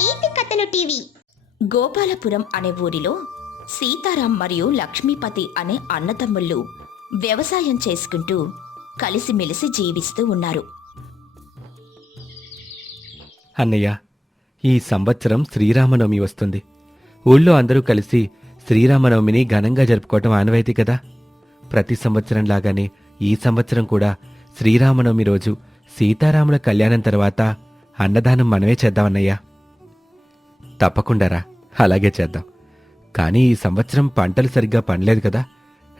నీతి కథలు టీవీ. గోపాలపురం అనే ఊరిలో సీతారాం మరియు లక్ష్మీపతి అనే అన్నతమ్ముళ్ళు వ్యవసాయం చేసుకుంటూ కలిసిమెలిసి జీవిస్తూ ఉన్నారు. అన్నయ్య ఈ సంవత్సరం శ్రీరామనవమి వస్తుంది. ఊళ్ళో అందరూ కలిసి శ్రీరామనవమిని ఘనంగా జరుపుకోవటం ఆనవాయితీ కదా? ప్రతి సంవత్సరం లాగానే ఈ సంవత్సరం కూడా శ్రీరామనవమి రోజు సీతారాముల కళ్యాణం తర్వాత అన్నదానం మనమే చేద్దామన్నయ్య. తప్పకుండారా? అలాగే చేద్దాం. కానీ ఈ సంవత్సరం పంటలు సరిగ్గా పండలేదు కదా.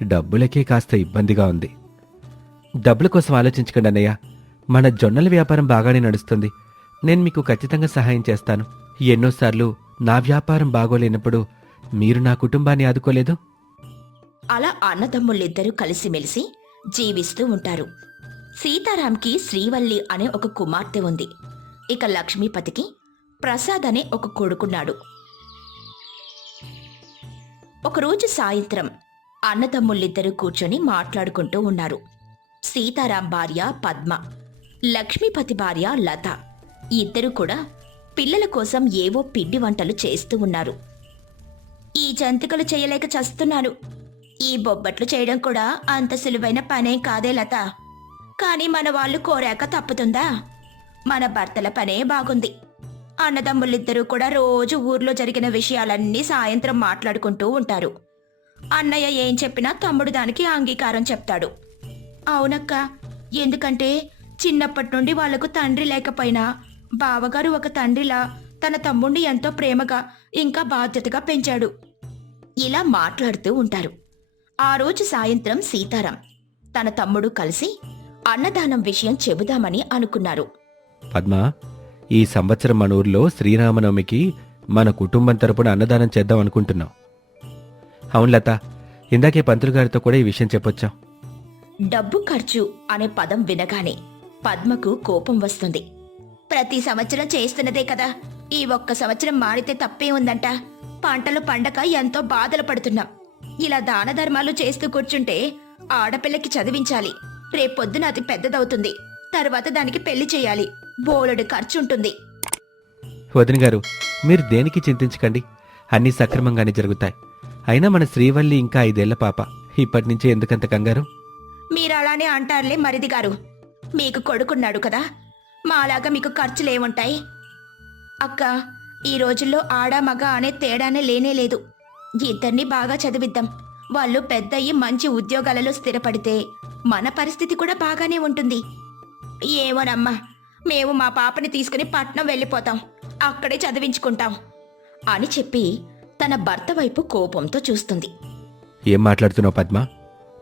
డబ్బులకే కాస్త ఇబ్బందిగా ఉంది. డబ్బుల కోసం ఆలోచించకండి అన్నయ్య. మన జొన్నల వ్యాపారం బాగానే నడుస్తుంది. నేను మీకు ఖచ్చితంగా సహాయం చేస్తాను. ఎన్నోసార్లు నా వ్యాపారం బాగోలేనప్పుడు మీరు నా కుటుంబాన్ని ఆదుకోలేదు? అలా అన్నదమ్ముళ్ళిద్దరూ కలిసిమెలిసి జీవిస్తూ ఉంటారు. సీతారాంకి శ్రీవల్లి అనే ఒక కుమార్తె ఉంది. ఇక లక్ష్మీపతికి ప్రసాద్ అనే ఒక కొడుకున్నాడు. ఒకరోజు సాయంత్రం అన్నదమ్ముళ్ళిద్దరూ కూర్చొని మాట్లాడుకుంటూ ఉన్నారు. సీతారాం భార్య పద్మ లక్ష్మీపతి భార్య లత. ఇద్దరు కూడా పిల్లల కోసం ఏవో పిండి వంటలు చేస్తూ ఉన్నారు. ఈ జంతికలు చేయలేక చస్తున్నాను ఈ బొబ్బట్లు చేయడం కూడా అంత సులువైన పనే కాదే లత. కానీ మన వాళ్ళు కోరాక తప్పుతుందా? మన భర్తల పనే బాగుంది. అన్నదమ్ములిద్దరూ కూడా రోజు ఊర్లో జరిగిన విషయాలన్నీ సాయంత్రం మాట్లాడుకుంటూ ఉంటారు. అన్నయ్య ఏం చెప్పినా తమ్ముడు దానికి అంగీకారం చెప్తాడు. అవునక్క ఎందుకంటే చిన్నప్పటి నుండి వాళ్ళకు తండ్రి లేకపోయినా బావగారు ఒక తండ్రిలా తన తమ్ముడిని ఎంతో ప్రేమగా ఇంకా బాధ్యతగా పెంచాడు. ఇలా మాట్లాడుతూ ఉంటారు. ఆ రోజు సాయంత్రం సీతారాం తన తమ్ముడు కలిసి అన్నదానం విషయం చెబుదామని అనుకున్నారు. పద్మ ఈ సంవత్సరం మన ఊర్లో శ్రీరామనవమికి మన కుటుంబం తరపున అన్నదానం చేద్దాం అనుకుంటున్నాం. అవును లత ఇందాకే పంతులు గారితో కూడా ఈ విషయం చెప్పొచ్చాం. డబ్బు ఖర్చు అనే పదం వినగానే పద్మకు కోపం వస్తుంది. ప్రతి సంవత్సరం చేస్తున్నదే కదా ఈ ఒక్క సంవత్సరం మారితే తప్పే ఉందంట. పంటలు పండక ఎంతో బాధలు పడుతున్నాం. ఇలా దాన ధర్మాలు చేస్తూ కూర్చుంటే ఆడపిల్లకి చదివించాలి. రేపొద్దున అది పెద్దదవుతుంది. తర్వాత దానికి పెళ్ళి చేయాలి. బోలెడు ఖర్చుంటుంది. వదిన గారు మీరు దేనికి చింతించకండి. అన్నీ సక్రమంగానే జరుగుతాయి. అయినా మన శ్రీవల్లి ఇంకా ఐదేళ్ళ పాప. ఇప్పటి నుంచే ఎందుకంత కంగారు? మీరు అలానే అంటారులే మరిది గారు. మీకు కొడుకున్నాడు కదా. మాలాగా మీకు ఖర్చులేముంటాయి? అక్క ఈ రోజుల్లో ఆడ మగ అనే తేడానే లేనే లేదు. ఇద్దరిని బాగా చదివిద్దాం. వాళ్ళు పెద్దయ్యి మంచి ఉద్యోగాలలో స్థిరపడితే మన పరిస్థితి కూడా బాగానే ఉంటుంది. ఏమోనమ్మా. మేము మా పాపని తీసుకుని పట్నం వెళ్ళిపోతాం. అక్కడే చదివించుకుంటాం అని చెప్పి తన భర్త వైపు కోపంతో చూస్తుంది. ఏం మాట్లాడుతున్నావు పద్మ?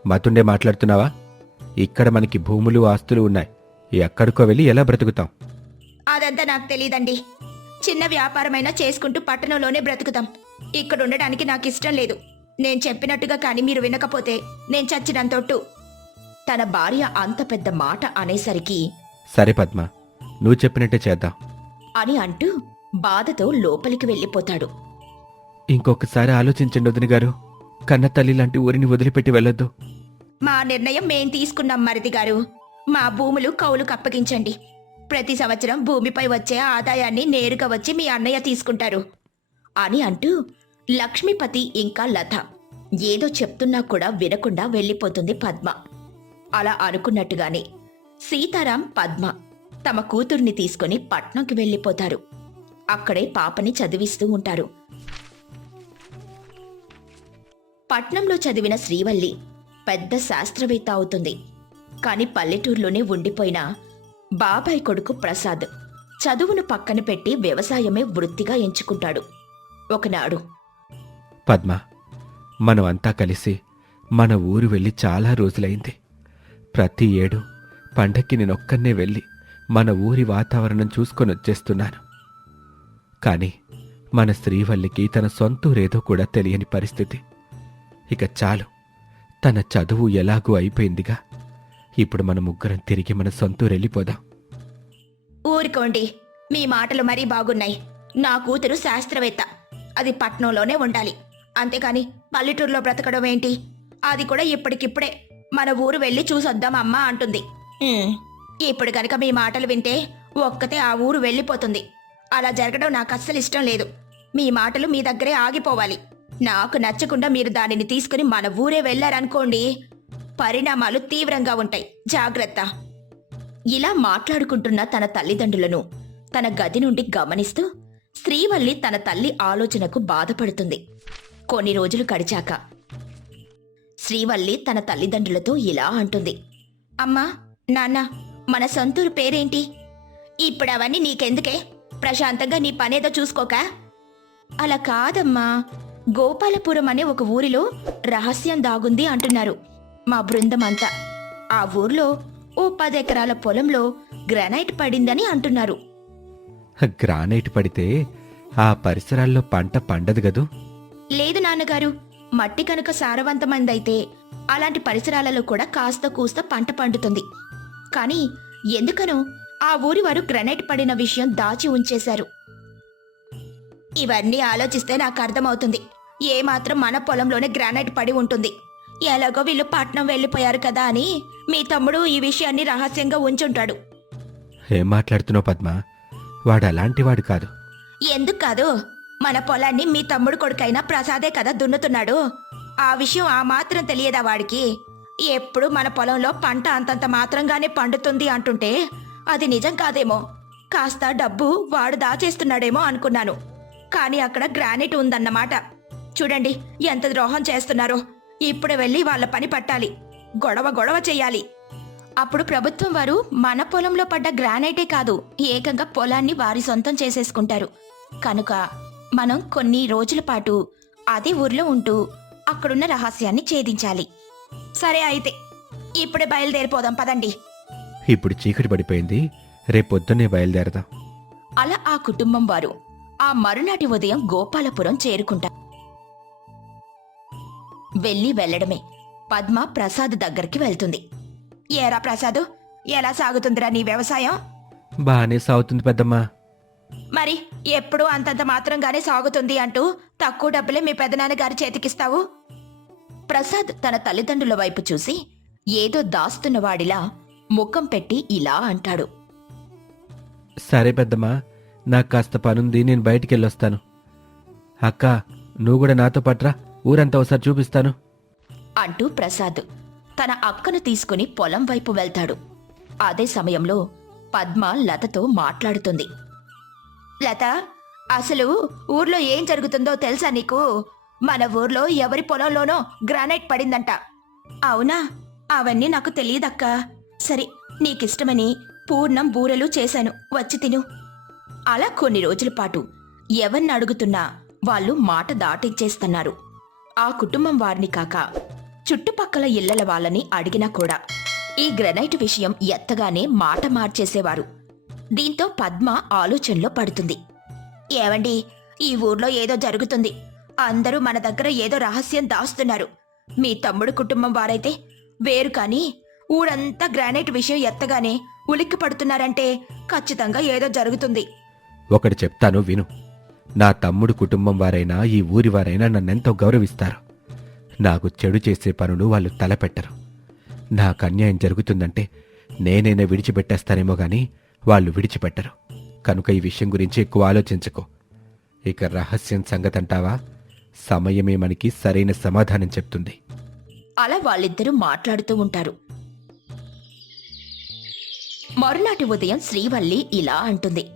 మతుండే మాట్లాడుతున్నావా? ఇక్కడ మనకి భూములు ఆస్తులు ఉన్నాయి. ఎక్కడికో వెళ్ళి ఎలా బ్రతుకుతాం? అదంతా నాకు తెలియదండి చిన్న వ్యాపారమైనా చేసుకుంటూ పట్టణంలోనే బ్రతుకుతాం. ఇక్కడ ఉండడానికి నాకు ఇష్టం లేదు. నేను చెప్పినట్టుగా కానీ మీరు వినకపోతే నేను చచ్చినంతొట్టు. తన భార్య అంత పెద్ద మాట అనేసరికి సరే పద్మ. నువ్వు చెప్పినట్టే చేద్దాం. అని అంటూ బాధతో లోపలికి వెళ్ళిపోతాడు. ఇంకొకసారి ఆలోచించండి వదిన గారు. కన్న తల్లి లాంటి ఊరిని వదిలిపెట్టి వెళ్ళొద్దు. మా నిర్ణయం మేం తీసుకున్నాం మరిది గారు. మా భూములు కౌలుకు అప్పగించండి. ప్రతి సంవత్సరం భూమిపై వచ్చే ఆదాయాన్ని నేరుగా వచ్చి మీ అన్నయ్య తీసుకుంటారు అని అంటూ లక్ష్మీపతి ఇంకా లత ఏదో చెప్తున్నా కూడా వినకుండా వెళ్ళిపోతుంది పద్మ. అలా అనుకున్నట్టుగానే సీతారాం పద్మ తమ కూతుర్ని తీసుకొని పట్నంకి వెళ్ళిపోతారు. అక్కడే పాపని చదివిస్తూ ఉంటారు. పట్నంలో చదివిన శ్రీవల్లి పెద్ద శాస్త్రవేత్త అవుతుంది. కాని పల్లెటూరులోనే ఉండిపోయిన బాబాయ్ కొడుకు ప్రసాద్ చదువును పక్కన పెట్టి వ్యవసాయమే వృత్తిగా ఎంచుకుంటాడు. ఒకనాడు పద్మ మనం అంతా కలిసి మన ఊరు వెళ్ళి చాలా రోజులైంది. ప్రతి ఏడు పండక్కి నేనొక్కనే వెళ్ళి మన ఊరి వాతావరణం చూసుకొని వచ్చేస్తున్నాను. కానీ మన శ్రీవల్లికి తన సొంతూరేదో కూడా తెలియని పరిస్థితి. ఇక చాలు. తన చదువు ఎలాగూ అయిపోయిందిగా. ఇప్పుడు మన ముగ్గురం తిరిగి మన సొంతూరు వెళ్ళిపోదాం ఊరుకోండి. మీ మాటలు మరీ బాగున్నాయి. నా కూతురు శాస్త్రవేత్త. అది పట్నంలోనే ఉండాలి. అంతేకాని పల్లెటూరులో బ్రతకడం ఏంటి? అది కూడా ఇప్పటికిప్పుడే. మన ఊరు వెళ్ళి చూసొద్దాం అమ్మా అంటుంది. ఇప్పుడు కనుక మీ మాటలు వింటే ఒక్కతే ఆ ఊరు వెళ్ళిపోతుంది. అలా జరగడం నాకు అస్సలు ఇష్టం లేదు. మీ మాటలు మీ దగ్గరే ఆగిపోవాలి. నాకు నచ్చకుండా మీరు దానిని తీసుకుని మన ఊరే వెళ్ళారనుకోండి పరిణామాలు తీవ్రంగా ఉంటాయి. జాగ్రత్త. ఇలా మాట్లాడుకుంటున్న తన తల్లిదండ్రులను తన గది నుండి గమనిస్తూ శ్రీవల్లి తన తల్లి ఆలోచనకు బాధపడుతుంది. కొన్ని రోజులు గడిచాక శ్రీవల్లి తన తల్లిదండ్రులతో ఇలా అంటుంది. అమ్మా నాన్న మన సొంతూరు పేరేంటి? ఇప్పుడు అవన్నీ నీకెందుకే? ప్రశాంతంగా నీ పనేదో చూసుకోక? అలా కాదమ్మా. గోపాలపురం అనే ఒక ఊరిలో రహస్యం దాగుంది అంటున్నారు మా బృందం అంతా ఆ ఊర్లో ఓ పది ఎకరాల పొలంలో గ్రానైట్ పడిందని అంటున్నారు. గ్రానైట్ పడితే ఆ పరిసరాల్లో పంట పండదు గదు లేదు నాన్నగారు మట్టి కనుక సారవంతమైందైతే అలాంటి పరిసరాలలో కూడా కాస్త కూస్త పంట పండుతుంది. కానీ ఎందుకనో ఆ ఊరి వారు గ్రనైట్ పడిన విషయం దాచి ఉంచేశారు. ఇవన్నీ ఆలోచిస్తే నాకు అర్థమవుతుంది. ఏమాత్రం మన పొలంలోనే గ్రానైట్ పడి ఉంటుంది. ఎలాగో వీళ్ళు పట్నం వెళ్ళిపోయారు కదా అని మీ తమ్ముడు ఈ విషయాన్ని రహస్యంగా ఉంచుంటాడు. ఏం మాట్లాడుతున్నావు పద్మ? వాడు అలాంటి వాడు కాదు. ఎందుకు కాదు? మన పొలాన్ని మీ తమ్ముడు కొడుకైనా ప్రసాదే కదా దున్నుతున్నాడు. ఆ విషయం ఆ మాత్రం తెలియదా వాడికి? ఎప్పుడు మన పొలంలో పంట అంతంత మాత్రంగానే పండుతుంది అంటుంటే అది నిజం కాదేమో. కాస్త డబ్బు వాడు దాచేస్తున్నాడేమో అనుకున్నాను. కానీ అక్కడ గ్రానైట్ ఉందన్నమాట. చూడండి ఎంత ద్రోహం చేస్తున్నారో. ఇప్పుడు వెళ్ళి వాళ్ళ పని పట్టాలి. గొడవ గొడవ చేయాలి. అప్పుడు ప్రభుత్వం వారు మన పొలంలో పడ్డ గ్రానైటే కాదు ఏకంగా పొలాన్ని వారి సొంతం చేసేసుకుంటారు. కనుక మనం కొన్ని రోజుల పాటు అదే ఊర్లో ఉంటూ అక్కడున్న రహస్యాన్ని ఛేదించాలి. సరే అయితే ఇప్పుడే బయలుదేరిపోదాం పదండి. ఇప్పుడు చీకటి పడిపోయింది. రేపొద్దున్నే బయలుదేరదాం. అలా ఆ కుటుంబం వారు ఆ మరునాటి ఉదయం గోపాలపురం చేరుకుంటారు. వెళ్ళి వెళ్ళడమే. పద్మ ప్రసాద్ దగ్గరికి వెళ్తుంది. ఏరా ప్రసాద్ ఎలా సాగుతుందిరా నీ వ్యవసాయం? బాగానే సాగుతుంది పెద్దమ్మా. మరి ఎప్పుడు అంతంత మాత్రంగానే సాగుతుంది అంటూ తక్కువ డబ్బులే మీ పెదనాన్నగారి చేతికిస్తావు? ప్రసాద్ తన తల్లిదండ్రుల వైపు చూసి ఏదో దాస్తున్నవాడిలా ముఖం పెట్టి ఇలా అంటాడు. సరే పెద్దమ్మా నాకు కాస్త పనుంది నేను బయటికి వెళ్ళొస్తాను అక్క నువ్వు కూడా నాతో పట్రా ఊరంతా ఒకసారి చూపిస్తాను. అంటూ ప్రసాద్ తన అక్కను తీసుకుని పొలం వైపు వెళ్తాడు. అదే సమయంలో పద్మ లతతో మాట్లాడుతుంది. లత అసలు ఊర్లో ఏం జరుగుతుందో తెలుసా నీకు? మన ఊర్లో ఎవరి పొలంలోనో గ్రానైట్ పడిందంట. అవునా? అవన్నీ నాకు తెలియదక్కా. సరే నీకిష్టమని పూర్ణం బూరెలు చేశాను. వచ్చి తిను. అలా కొన్ని రోజుల పాటు ఎవరిని అడుగుతున్నా వాళ్ళు మాట దాటించేస్తున్నారు ఆ కుటుంబం వారిని కాక చుట్టుపక్కల ఇళ్ళల వాళ్ళని అడిగినా కూడా ఈ గ్రనైట్ విషయం ఎత్తగానే మాట మార్చేసేవారు. దీంతో పద్మ ఆలోచనలో పడుతుంది. ఏవండి? ఈ ఊర్లో ఏదో జరుగుతుంది. అందరూ మన దగ్గర ఏదో రహస్యం దాస్తున్నారు. మీ తమ్ముడు కుటుంబం వారైతే వేరు కానీ ఊరంతా గ్రానైట్ విషయం ఎత్తగానే ఉలిక్కి పడుతున్నారంటే ఖచ్చితంగా ఏదో జరుగుతుంది. ఒకటి చెప్తాను విను. నా తమ్ముడు కుటుంబం వారైనా ఈ ఊరి వారైనా నన్నెంతో గౌరవిస్తారు. నాకు చెడు చేసే పనులు వాళ్ళు తలపెట్టరు. నాకు అన్యాయం జరుగుతుందంటే నేనైనా విడిచిపెట్టేస్తానేమో గాని వాళ్ళు విడిచిపెట్టరు. కనుక ఈ విషయం గురించి ఎక్కువ ఆలోచించకు. ఇక రహస్యం సంగతంటావా? సమయమే మనకి సరైన సమాధానం చెప్తుంది. అలా వాళ్ళిద్దరూ మాట్లాడుతూ ఉంటారు. మరునాటి ఉదయం శ్రీవల్లి ఇలా అంటుంది.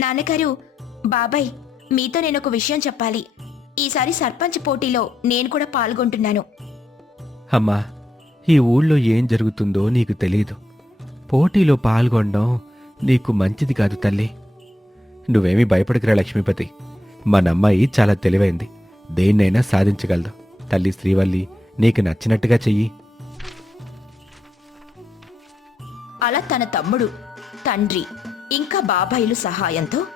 నాన్నగారు బాబాయ్ మీతో నేను ఒక విషయం చెప్పాలి. ఈసారి సర్పంచ్ పోటీలో నేను కూడా పాల్గొంటున్నాను. అమ్మా ఈ ఊళ్ళో ఏం జరుగుతుందో నీకు తెలీదు. పోటీలో పాల్గొనడం నీకు మంచిది కాదు తల్లి. నువ్వేమీ భయపడకురా లక్ష్మీపతి. మనమ్మాయి చాలా తెలివైంది. దేన్నైనా సాధించగలదు. తల్లి శ్రీవల్లి నీకు నచ్చినట్టుగా చెయ్యి. అలా తన తమ్ముడు తండ్రి ఇంకా బాబాయిలు సహాయంతో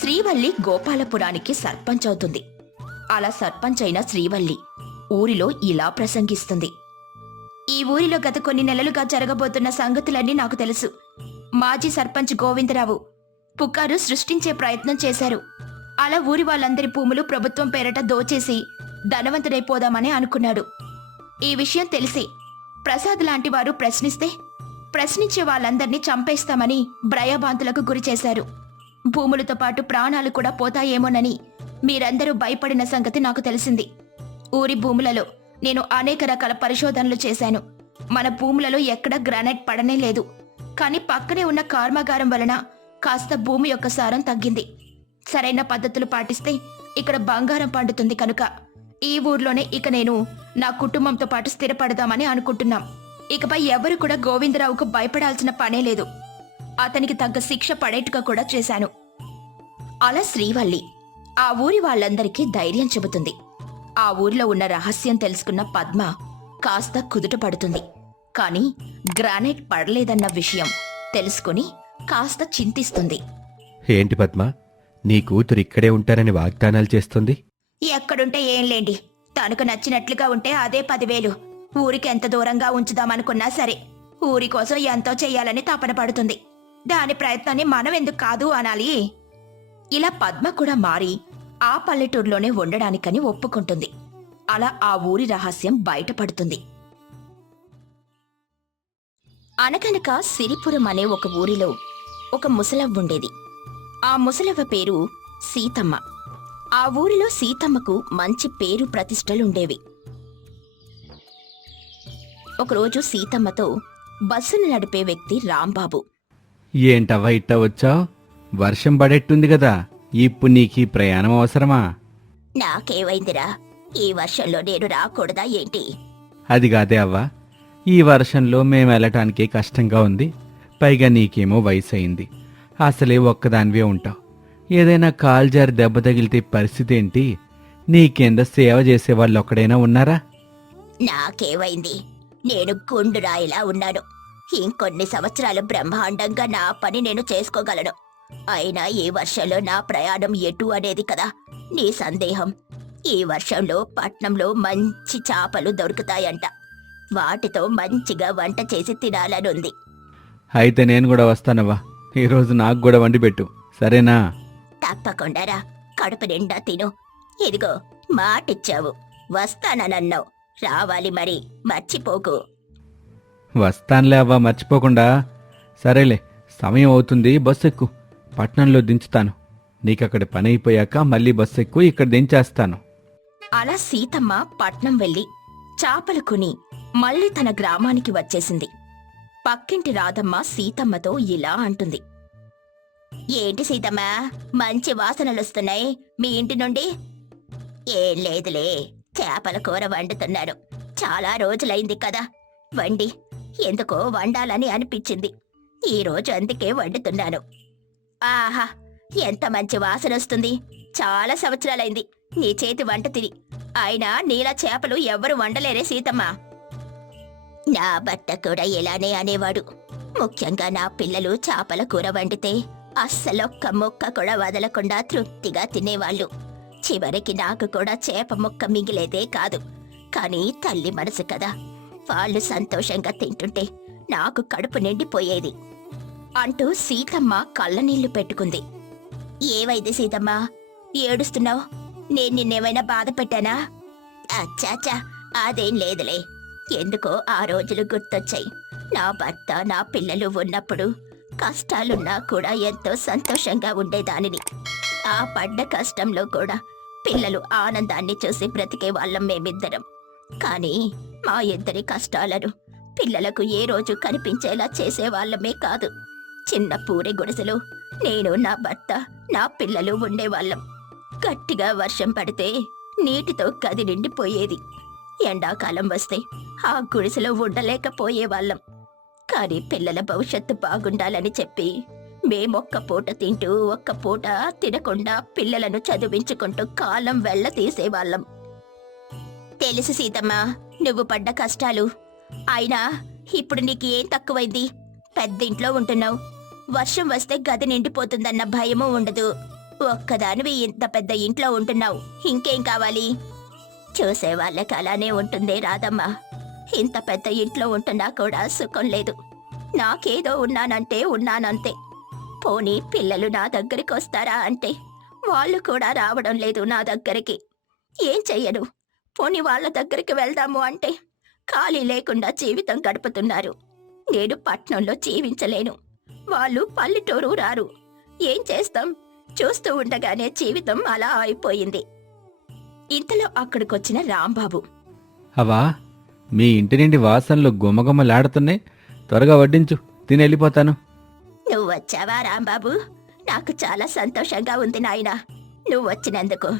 శ్రీవల్లి గోపాలపురానికి సర్పంచ్ అవుతుంది. అలా సర్పంచ్ అయిన శ్రీవల్లి ఊరిలో ఇలా ప్రసంగిస్తుంది. ఈ ఊరిలో గత కొన్ని నెలలుగా జరగబోతున్న సంగతులన్నీ నాకు తెలుసు. మాజీ సర్పంచ్ గోవిందరావు పుకారు సృష్టించే ప్రయత్నం చేశారు. అలా ఊరి వాళ్ళందరి భూములు ప్రభుత్వం పేరట దోచేసి ధనవంతుడైపోదామని అనుకున్నాడు. ఈ విషయం తెలిసి ప్రసాద్ లాంటి వారు ప్రశ్నిస్తే ప్రశ్నించే వాళ్ళందర్నీ చంపేస్తామని భయభాంతులకు గురిచేశారు భూములతో పాటు ప్రాణాలు కూడా పోతాయేమోనని మీరందరూ భయపడిన సంగతి నాకు తెలిసింది. ఊరి భూములలో నేను అనేక రకాల పరిశోధనలు చేశాను. మన భూములలో ఎక్కడ గ్రానైట్ పడనే లేదు. కానీ పక్కనే ఉన్న కర్మాగారం వలన కాస్త భూమి యొక్క సారం తగ్గింది. సరైన పద్ధతులు పాటిస్తే ఇక్కడ బంగారం పండుతుంది కనుక ఈ ఊర్లోనే ఇక నేను నా కుటుంబంతో పాటు స్థిరపడదామని అనుకుంటున్నాం. ఇకపై ఎవరు కూడా గోవిందరావుకు భయపడాల్సిన పనే లేదు. అతనికి తగ్గ శిక్ష పడేట్టుగా కూడా చేశాను. అలా శ్రీవల్లి ఆ ఊరి వాళ్ళందరికీ ధైర్యం చెబుతుంది. ఆ ఊరిలో ఉన్న రహస్యం తెలుసుకున్న పద్మ కాస్త కుదుట పడుతుంది. కానీ గ్రానైట్ పడలేదన్న విషయం తెలుసుకుని కాస్త చింతిస్తుంది. ఏంటి పద్మ? నీ కూతురు ఇక్కడే ఉంటారని వాగ్దానాలు చేస్తుంది? ఎక్కడుంటే ఏం లేండి. తనకు నచ్చినట్లుగా ఉంటే అదే పదివేలు. ఊరికి ఎంత దూరంగా ఉంచుదామనుకున్నా సరే ఊరి కోసం ఎంతో చెయ్యాలని తపన పడుతుంది. దాని ప్రయత్నాన్ని మనం ఎందుకు కాదు అనాలి? ఇలా పద్మ కూడా మారి ఆ పల్లెటూరులోనే ఉండడానికని ఒప్పుకుంటుంది. అలా ఆ ఊరి రహస్యం బయటపడుతుంది. అనగనక సిరిపురం అనే ఒక ఊరిలో ఒక ముసలవ్వుండేది ఉండేది. ఆ ముసలవ్వ పేరు సీతమ్మ. ఆ ఊరిలో సీతమ్మకు మంచి పేరు ప్రతిష్టలుండేవి. ఒకరోజు సీతమ్మతో బస్సును నడిపే వ్యక్తి రాంబాబు. ఏంటవ్వా ఇట్టా వచ్చావు? వర్షం పడేట్టుంది కదా ఇప్పుడు నీకు ప్రయాణం అవసరమా? నాకేమైందిరా ఈ వర్షంలో నేను రాకూడదా ఏంటి? అది కాదే అవ్వా ఈ వర్షంలో మేము వెళ్ళటానికి కష్టంగా ఉంది పైగా నీకేమో వయసు అయింది అసలే ఒక్కదానివే ఉంటావు ఏదైనా కాల్ జారి దెబ్బ తగిలితే పరిస్థితి ఏంటి? నీ కింద సేవ చేసేవాళ్ళు ఒక్కడైనా ఉన్నారా? నాకేమైంది? నేను గుండు రాయిలా ఉన్నాను. ఇంకొన్ని సంవత్సరాలు బ్రహ్మాండంగా నా పని నేను చేసుకోగలను. అయినా ఈ వర్షంలో నా ప్రయాణం ఎటు అనేది కదా? నీ సందేహం. ఈ వర్షంలో పట్నంలో మంచి చేపలు దొరుకుతాయంట. వాటితో మంచిగా వంట చేసి తినాలనుంది. అయితే నేను కూడా వస్తానవ్వా. ఈరోజు నాకు కూడా వండి పెట్టు. సరేనా? తప్పకుండారా కడుపు నిండా తిను. ఇదిగో మాటిచ్చావు. వస్తానన్నావు రావాలి మరి. మర్చిపోకు. వస్తానులే అవ్వా మర్చిపోకుండా. సరేలే సమయం అవుతుంది బస్సు ఎక్కు. పట్నంలో దించుతాను. నీకక్కడ పని అయిపోయాక మళ్ళీ బస్సు ఎక్కు ఇక్కడ దించేస్తాను. అలా సీతమ్మ పట్నం వెళ్ళి చాపలు కొని మళ్ళీ తన గ్రామానికి వచ్చేసింది. పక్కింటి రాధమ్మ సీతమ్మతో ఇలా అంటుంది. ఏంటి సీతమ్మ? మంచి వాసనలొస్తున్నాయి మీ ఇంటి నుండి? ఏం లేదులే. చేపల కూర వండుతున్నాను. చాలా రోజులైంది కదా. వండి. ఎందుకో వండాలని అనిపించింది. ఈరోజు అందుకే వండుతున్నాను. ఆహా! ఎంత మంచి వాసన వస్తుంది. చాలా సంవత్సరాలైంది. నీ చేతి వంట తిని. అయినా నీలా చేపలు ఎవ్వరు వండలేరే సీతమ్మ. నా భర్త కూడా ఇలానే అనేవాడు. ముఖ్యంగా నా పిల్లలు చేపల కూర వండితే అస్సలొక్క ముక్క కూడా వదలకుండా తృప్తిగా తినేవాళ్ళు. చివరికి నాకు కూడా చేప ముక్క మిగిలేదే కాదు. కానీ తల్లి మనసు కదా. వాళ్ళు సంతోషంగా తింటుంటే నాకు కడుపు నిండిపోయేది. అంటూ సీతమ్మ కళ్ళనీళ్ళు పెట్టుకుంది. ఏవైంది సీతమ్మ? ఏడుస్తున్నావు? నేను నిన్నేమైనా బాధ పెట్టానా? అచ్చాచా అదేం లేదులే. ఎందుకో ఆ రోజులు గుర్తొచ్చాయి. నా భర్త నా పిల్లలు ఉన్నప్పుడు కష్టాలున్నా కూడా ఎంతో సంతోషంగా ఉండేదానిని. ఆ పడ్డ కష్టంలో కూడా పిల్లలు ఆనందాన్ని చూసి బ్రతికే వాళ్ళం మేమిద్దరం. కానీ మా ఇద్దరి కష్టాలను పిల్లలకు ఏ రోజు కనిపించేలా చేసేవాళ్ళమే కాదు. చిన్న పూరి గుడిసెలు నేను నా భర్త నా పిల్లలు ఉండేవాళ్ళం. గట్టిగా వర్షం పడితే నీటితో కది నిండిపోయేది. ఎండాకాలం వస్తే ఆ గుడిసెలో ఉండలేకపోయేవాళ్ళం. కానీ పిల్లల భవిష్యత్తు బాగుండాలని చెప్పి మేమొక్క పూట తింటూ ఒక్క పూట తినకుండా పిల్లలను చదివించుకుంటూ కాలం వెళ్ళ తీసేవాళ్ళం తెలుసు సీతమ్మ నువ్వు పడ్డ కష్టాలు. అయినా ఇప్పుడు నీకు ఏం తక్కువైంది? పెద్ద ఇంట్లో ఉంటున్నావు. వర్షం వస్తే గది నిండిపోతుందన్న భయము ఉండదు. ఒక్కదానివి ఇంత పెద్ద ఇంట్లో ఉంటున్నావు. ఇంకేం కావాలి? చూసే వాళ్ళకి అలానే ఉంటుంది రాదమ్మ ఇంత పెద్ద ఇంట్లో ఉంటున్నా కూడా సుఖం లేదు. నాకేదో ఉన్నానంటే ఉన్నానంతే. పోనీ పిల్లలు నా దగ్గరికి వస్తారా అంటే? వాళ్ళు కూడా రావడం లేదు నా దగ్గరికి. ఏం చెయ్యను? పోనీ వాళ్ళ దగ్గరికి వెళ్దాము అంటే? ఖాళీ లేకుండా జీవితం గడుపుతున్నారు. నేను పట్నంలో జీవించలేను. వాళ్ళు పల్లెటూరు రారు. ఏం చేస్తాం? చూస్తూ ఉండగానే జీవితం అలా అయిపోయింది. ఇంతలో అక్కడికొచ్చిన రాంబాబు. అవా మీ ఇంటి నుండి వాసనలు గుమగుమలాడుతున్నాయి. త్వరగా వడ్డించు తిని వెళ్ళిపోతాను. నువ్వు వచ్చావా రాంబాబు? నాకు చాలా సంతోషంగా ఉంది నాయనా. నువ్వు వచ్చినందుకు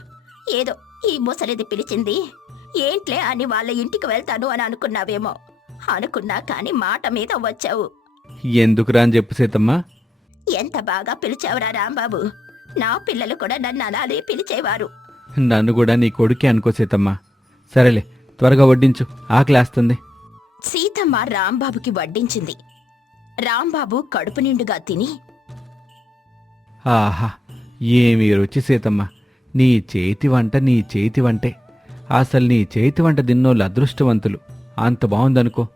ఏదో ఈ ముసలిది పిలిచింది. ఏంట్లే అని వాళ్ళ ఇంటికి వెళ్తాను అని అనుకున్నావేమో. అనుకున్నా కాని మాట మీద వచ్చావు. ఎందుకురా అని చెప్పు సీతమ్మ. ఎంత బాగా పిలిచావురా రాంబాబు. నా పిల్లలు కూడా నన్ను అలానే పిలిచేవారు. నన్ను కూడా నీ కొడుకే అనుకో సీతమ్మ. సరేలే త్వరగా వడ్డించు. ఆకలేస్తుంది. సీతమ్మ రాంబాబుకి వడ్డించింది. రాంబాబు కడుపు నిండుగా తిని ఆహా ఏమి రుచి సీతమ్మ. నీ చేతి వంట నీ చేతి వంటే. అసలు నీ చేతి వంట తిన్నోళ్ళు అదృష్టవంతులు. అంత బాగుందనుకో.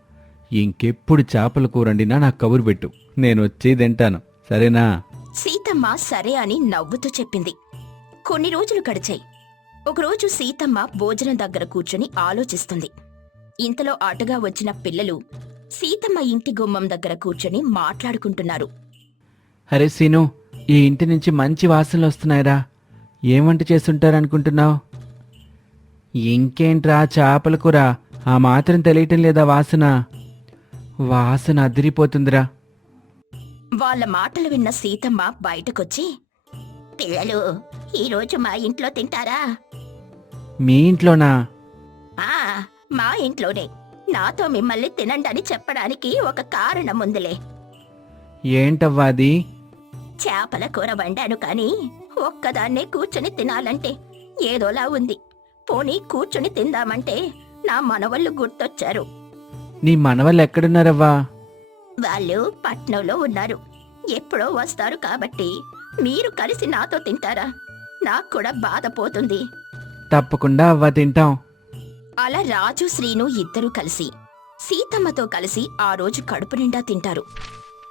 ఇంకెప్పుడు చేపల కూరండినా నాకు కబురు పెట్టు. నేను వచ్చి తింటాను. సరేనా? సీతమ్మ సరే అని నవ్వుతూ చెప్పింది. కొన్ని రోజులు గడిచాయి. ఒకరోజు సీతమ్మ భోజనం దగ్గర కూర్చొని ఆలోచిస్తుంది. ఇంతలో అటుగా వచ్చిన పిల్లలు సీతమ్మ ఇంటి గుమ్మం దగ్గర కూర్చొని మాట్లాడుకుంటున్నారు. అరే సీను ఈ ఇంటి నుంచి మంచి వాసనలు వస్తున్నాయిరా. ఏం వంట చేస్తుంటారనుకుంటున్నావు? ఇంకేంట్రా చేపల కూర? ఆ మాత్రం తెలియటం లేదా వాసన? వాసన అదిరిపోతుందిరా. వాళ్ళ మాటలు విన్న సీతమ్మ బయటకొచ్చి పిల్లలు ఈరోజు మా ఇంట్లో తింటారా? మీ ఇంట్లోనా? ఆ మా ఇంట్లోనే. నాతో మిమ్మల్ని తినండి అని చెప్పడానికి ఒక కారణం ఉందిలే ఏంటవ్వా అది? చేపల కూర వండాను కానీ ఒక్కదాన్నే కూర్చొని తినాలంటే ఏదోలా ఉంది. పోనీ కూర్చొని తిందామంటే నా మనవళ్ళు గుర్తొచ్చారు. నీ మనవళ్ళు ఎక్కడున్నారవ్వా? వాళ్ళు పట్నంలో ఉన్నారు. ఎప్పుడో వస్తారు కాబట్టి మీరు కలిసి నాతో తింటారా? నాకు కూడా బాధ పోతుంది. తప్పకుండా అవ్వా తింటాం. అలా రాజు శ్రీను ఇద్దరూ కలిసి సీతమ్మతో కలిసి ఆ రోజు కడుపు నిండా తింటారు.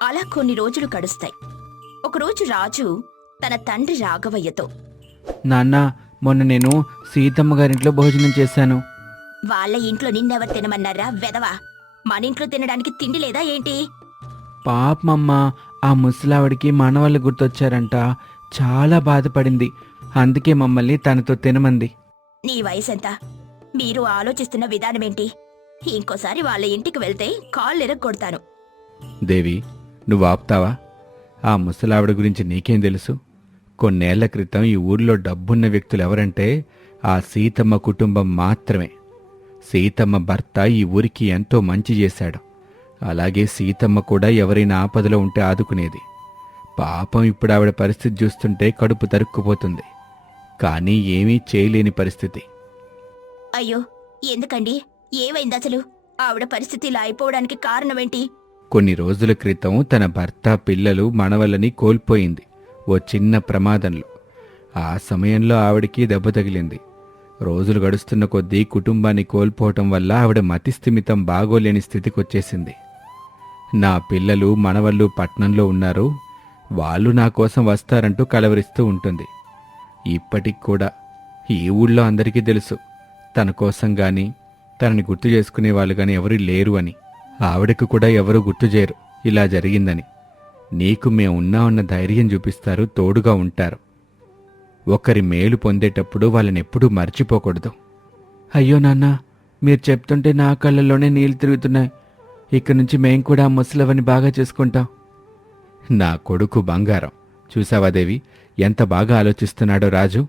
అలా కొన్ని రోజులు గడుస్తాయి. ఒకరోజు రాజు తన తండ్రి రాఘవయ్యతో నాన్న మొన్న నేను సీతమ్మ గారింట్లో భోజనం చేశాను. వాళ్ళ ఇంట్లో నిన్నెవరు తినమన్నారా వెదవా మన ఇంట్లో తినడానికి తిండి లేదా ఏంటి? పాపమమ్మ ఆ ముసలావిడికి మనవాళ్ళు గుర్తొచ్చారంట. చాలా బాధపడింది. అందుకే మమ్మల్ని తనతో తినమంది. నీ వయసెంత? మీరు ఆలోచిస్తున్న విధానమేంటి? ఇంకోసారి వాళ్ళ ఇంటికి వెళ్తే కాళ్ళు ఎరగొడతాను. దేవి నువ్వు ఆపుతావా? ఆ ముసలావిడ గురించి నీకేం తెలుసు? కొన్నేళ్ళ క్రితం ఈ ఊర్లో డబ్బున్న వ్యక్తులు ఎవరంటే ఆ సీతమ్మ కుటుంబం మాత్రమే. సీతమ్మ భర్త ఈ ఊరికి ఎంతో మంచి చేశాడు. అలాగే సీతమ్మ కూడా ఎవరైనా ఆపదలో ఉంటే ఆదుకునేది. పాపం ఇప్పుడు ఆవిడ పరిస్థితి చూస్తుంటే కడుపు తరుక్కుపోతుంది. కానీ ఏమీ చేయలేని పరిస్థితి. అయ్యో ఎందుకండి? ఏమైంది అసలు? ఆవిడ పరిస్థితి ఇలా అయిపోవడానికి కారణమేంటి? కొన్ని రోజుల క్రితం తన భర్త పిల్లలు మనవలని కోల్పోయింది ఓ చిన్న ప్రమాదంలో. ఆ సమయంలో ఆవిడికి దెబ్బ తగిలింది. రోజులు గడుస్తున్న కొద్దీ కుటుంబాన్ని కోల్పోవటం వల్ల ఆవిడ మతిస్థిమితం బాగోలేని స్థితికొచ్చేసింది. నా పిల్లలు మనవళ్ళు పట్నంలో ఉన్నారు. వాళ్ళు నా కోసం వస్తారంటూ కలవరిస్తూ ఉంటుంది. ఇప్పటికి కూడా ఈ ఊళ్ళో అందరికీ తెలుసు. తన కోసం గాని తనని గుర్తు చేసుకునే వాళ్ళు గాని ఎవరూ లేరు అని. ఆవిడకు కూడా ఎవరూ గుర్తు చేయరు. ఇలా జరిగిందని. నీకు మేమున్నామన్న ధైర్యం చూపిస్తారు తోడుగా ఉంటారు. ఒకరి మేలు పొందేటప్పుడు వాళ్ళని ఎప్పుడూ మర్చిపోకూడదు. అయ్యో నాన్న మీరు చెప్తుంటే నా కళ్ళల్లోనే నీళ్ళు తిరుగుతున్నాయి. ఇక్కడి నుంచి మేం కూడా ముసలవని బాగా చేసుకుంటాం. నా కొడుకు బంగారం. చూసావా దేవి? ఎంత బాగా ఆలోచిస్తున్నాడో రాజు?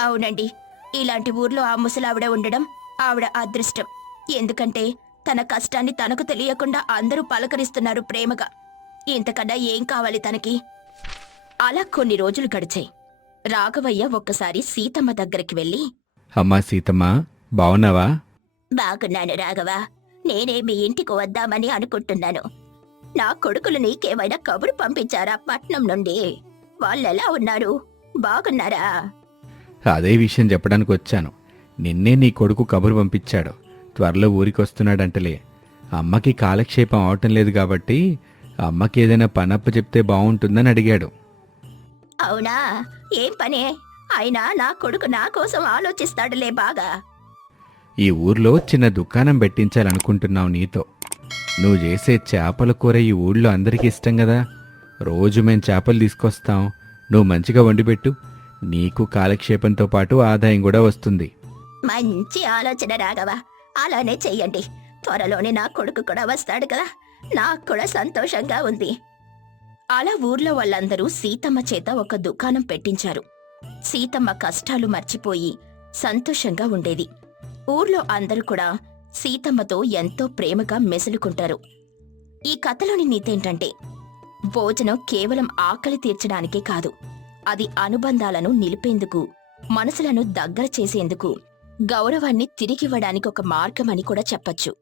అవునండి. ఇలాంటి ఊర్లో ఆ ముసలావిడ ఉండడం ఆవిడ అదృష్టం. ఎందుకంటే తన కష్టాన్ని తనకు తెలియకుండా అందరూ పలకరిస్తున్నారు ప్రేమగా. ఇంతకన్నా ఏం కావాలి తనకి? అలా కొన్ని రోజులు గడిచాయి. రాఘవయ్య ఒక్కసారి సీతమ్మ దగ్గరికి వెళ్ళి అమ్మా సీతమ్మ బావున్నావా? బాగున్నాను రాఘవ. నేనే మీ ఇంటికి వద్దామని అనుకుంటున్నాను. నా కొడుకులు నీకేమైనా కబురు పంపించారా పట్నం నుండి? వాళ్ళెలా ఉన్నారు? బాగున్నారా? అదే విషయం చెప్పడానికి వచ్చాను. నిన్నే నీ కొడుకు కబురు పంపించాడు. త్వరలో ఊరికి వస్తున్నాడంటలే అమ్మకి కాలక్షేపం అవటం లేదు కాబట్టి అమ్మకి ఏదైనా పనప్ప చెప్తే బాగుంటుందని అడిగాడు. అవునా? ఏం పనే? అయినా నా కొడుకు నా కోసం ఆలోచిస్తాడులే బాగా. ఈ ఊర్లో చిన్న దుకాణం పెట్టించాలనుకుంటున్నావు నీతో. నువ్వు చేసే చేపల కూర ఈ ఊళ్ళో అందరికీ ఇష్టం కదా? రోజు మేం చేపలు తీసుకొస్తాం. నువ్వు మంచిగా వండిపెట్టు నీకు కాలక్షేపంతో పాటు ఆదాయం కూడా వస్తుంది. మంచి ఆలోచన రాఘవ. అలానే చెయ్యండి. త్వరలోనే నా కొడుకు కూడా వస్తాడు కదా. నాకు కూడా సంతోషంగా ఉంది. అలా ఊర్లో వాళ్ళందరూ సీతమ్మ చేత ఒక దుకాణం పెట్టించారు. సీతమ్మ కష్టాలు మర్చిపోయి సంతోషంగా ఉండేది. ఊర్లో అందరూ కూడా సీతమ్మతో ఎంతో ప్రేమగా మెసులుకుంటారు. ఈ కథలోని నీతేంటంటే భోజనం కేవలం ఆకలి తీర్చడానికే కాదు అది అనుబంధాలను నిలిపేందుకు మనసులను దగ్గర చేసేందుకు గౌరవాన్ని తిరిగివ్వడానికి ఒక మార్గమని కూడా చెప్పచ్చు.